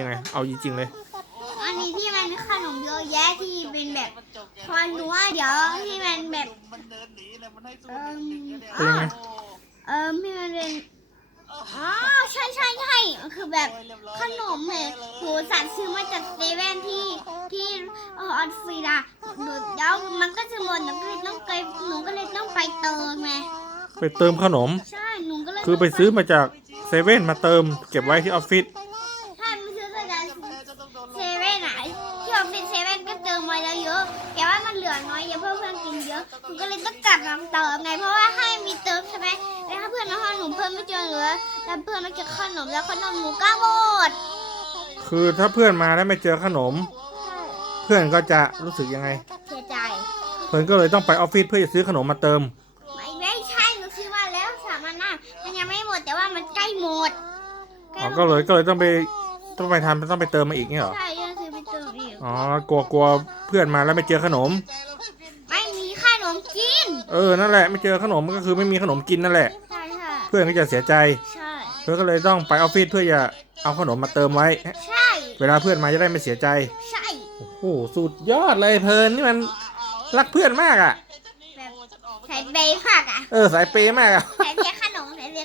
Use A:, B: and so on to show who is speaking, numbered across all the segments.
A: ยังไง เอาจริงๆเลย
B: อันนี้ที่มันขนมเยอะแยะที่เป็นแบบพอรู้ว่าเดี๋ยวที่มันแบบ
C: มันเดินหนีเลยมันให้สู้
B: เอิ่ม
C: หนึ่งๆเนี่ย
A: เป็นยังไง
B: เออที่มันเป็นอ๋อใช่ใช่ใช่คือแบบ
C: โอ้ยเรียบร้อย
B: ขนมเลยหนูสั่งซื้อมาจากเซเว่นที่ที่เออออนฟรีดาหนูเดี๋ยวมันก็จะหมดหนูก็เลยต้องไปหนูก็เลยต้องไปเติมไง
A: ไปเติมขนม
B: ใช่หนูก็เลย
A: คือไปซื้อมาจากเซเว่นมาเติม เก็บไว้ที่ออฟฟิศ
C: ลื
B: อน้อยเยอะเพื่อนเพื่อนกินเยอะหนูก็เลยต้องกลับมาเติมไงเพราะว่าให้มีเติมใช่ไหมแล้วถ้าเพื่อนในห้องหนูเพื่อนไม่เจอเหลือแล้วเพื่อนไม่เจอขนมแล้วขนมหนูก็หมด
A: คือถ้าเพื่อนมาแล้วไม่เจอขนม เพื่อนก็จะรู้สึกยังไง
B: เสียใจ
A: เพื่อนก็เลยต้องไปออฟฟิศเพื่อจะซื้อขนมมาเติม
B: ไม่ไม่ใช่หนูซื้อมาแล้วสามอันน่ะมันยังไม่หมดแต่ว่ามันใกล้หมด
A: อ๋อ ก็เลยก็เลยต้องไปต้องไปทำต้องไปเติมมาอีกเนี่ยเหรอ
B: ใช่ อีก
A: อ๋อกลัวกลัวเพื่อนมาแล้วไม่เจอขนม
B: ไม่มีขนมกิน
A: เออนั่นแหละไม่เจอขนมก็คือไม่มีขนมกินนั่นแหละ
B: ใช่ค่ะ
A: เพื่อนก็จะเสียใจ
B: ใช่
A: เพื่อนก็เลยต้องไปออฟฟิศเพื่อจะเอาขนมมาเติมไว้
B: ใช่
A: เวลาเพื่อนมาจะได้ไม่เสียใจ
B: ใช่
A: โอ้โหสุดยอดเลยเพลินนี่มันรักเพื่อนมากอะ
B: แบบใส่เบย์ผักอะ
A: เออสายเปย์มากอะ
B: ใส่เบย์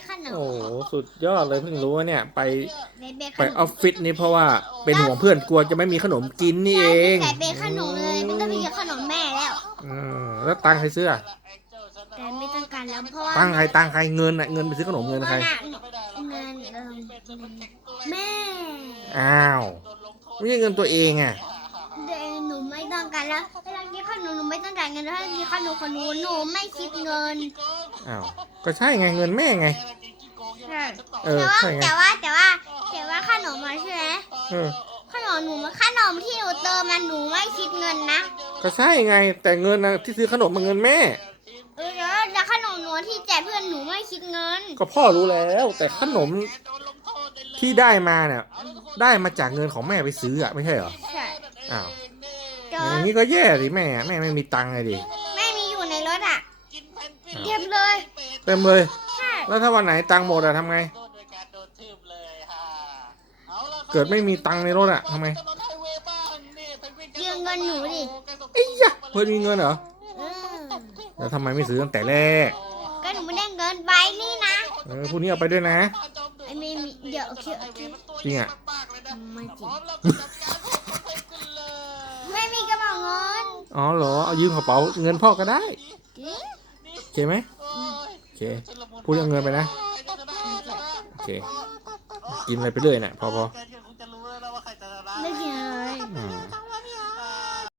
B: ขนมใส่เบย์ขนม
A: โอ้โหสุดยอดเลยเพิ่งรู้ว่าเนี่ย ไป
B: ใส่เบย์ข
A: ไป
B: น
A: ออ
B: ม
A: ฟฟิศนี่เพราะว่าเป็นห่วงเพื่อนกลัวจะไม่มีขนมกินนี่เอง
B: ใส่เบย์ขนมเลยไม่ต้องไปกินขนมแม่แล้ว
A: อืมแล้วตังค์ใครซื้ออะ
B: แต่ไม่ต้องการแล้วเพราะว่า
A: ตังค์ใครตังค์ใครเงินอะเงินไปซื้อขนมเงินใคร
B: เงินเงินเอิ่มแม่
A: อ้าวไม่ใช่เงินตัวเองอะ
B: เดี๋ยวหนูไม่ต้องการแล้วเวลากินขนมหนูไม่ต้องการเงินถ้ากินขนมของหนูหนูไม่คิดเงิน
A: อ้าว ก็ใช่ไงเงินแม่ไง
B: ใช่
A: เออ
B: แต่ว่า
A: ใช่ไง
B: แต่ว่าแต่ว่าแต่ว่าขนมมาใช่ไหม
A: เออ
B: ขนมหนูขนมที่หนูเติมมันหนูไม่คิดเงินนะ
A: ก็ใช่ไง แต่เงินนะที่ซื้อขนมมันเงินแม่
B: เออแล้วแต่ขนมหนูที่แจกเพื่อนหนูไม่คิดเงิน
A: ก็พ่อรู้แล้ว แต่ขนมที่ได้มาเนี่ยได้มาจากเงินของแม่ไปซื้ออะไม่ใช่เหรอ
B: ใช่
A: อ้าว
B: แต่
A: อ
B: ว่า
A: ย่างนี้ก็แย่สิแม่อะแม่ไม่มีตังค์เลยดิ
B: เก็บเลย
A: เต็มเลย
B: ใช่
A: แล้วถ้าวันไหนตังค์หมดอะทำไง
C: โดนโดยการโดนทืบเลยค่ะเอาละครับ
A: เกิดไม่มีตังค์ในรถอะทำไง
C: ถนนไฮเวย์บ้านนี่แพนกวิน
B: ยืมเงินหนูดิ
A: ไอ้ยะเพื่อนมีเงินเหรอ
B: เออ
A: แล้วทำไมไม่ซื้อตั้งแต่แรก
B: ก็หนูไม่ได้เงินไปนี่นะ
A: เออพวกนี้เอาไปด้วยนะ
B: ไอ้ไม่มีเดี๋ยวโอเคโอเค
A: จริงอะ
B: ไม่จ
C: พ
B: ริ
C: ร้
B: ง
C: อมแล้วก็จัดการพวกมันไปกันเลย
B: ไม่มีกระเป๋าเงิน
A: อ๋อเหรอ เอายืมกระเป๋าเงินพ่อก็ได้
B: จริง
A: โอ เคไหม
C: โอ
A: เค พูดเรื่องเงินไปนะ
C: ใครจะชนะนะ
A: โอเค กินอะไรไปเรื่อยน่ะ พอพอ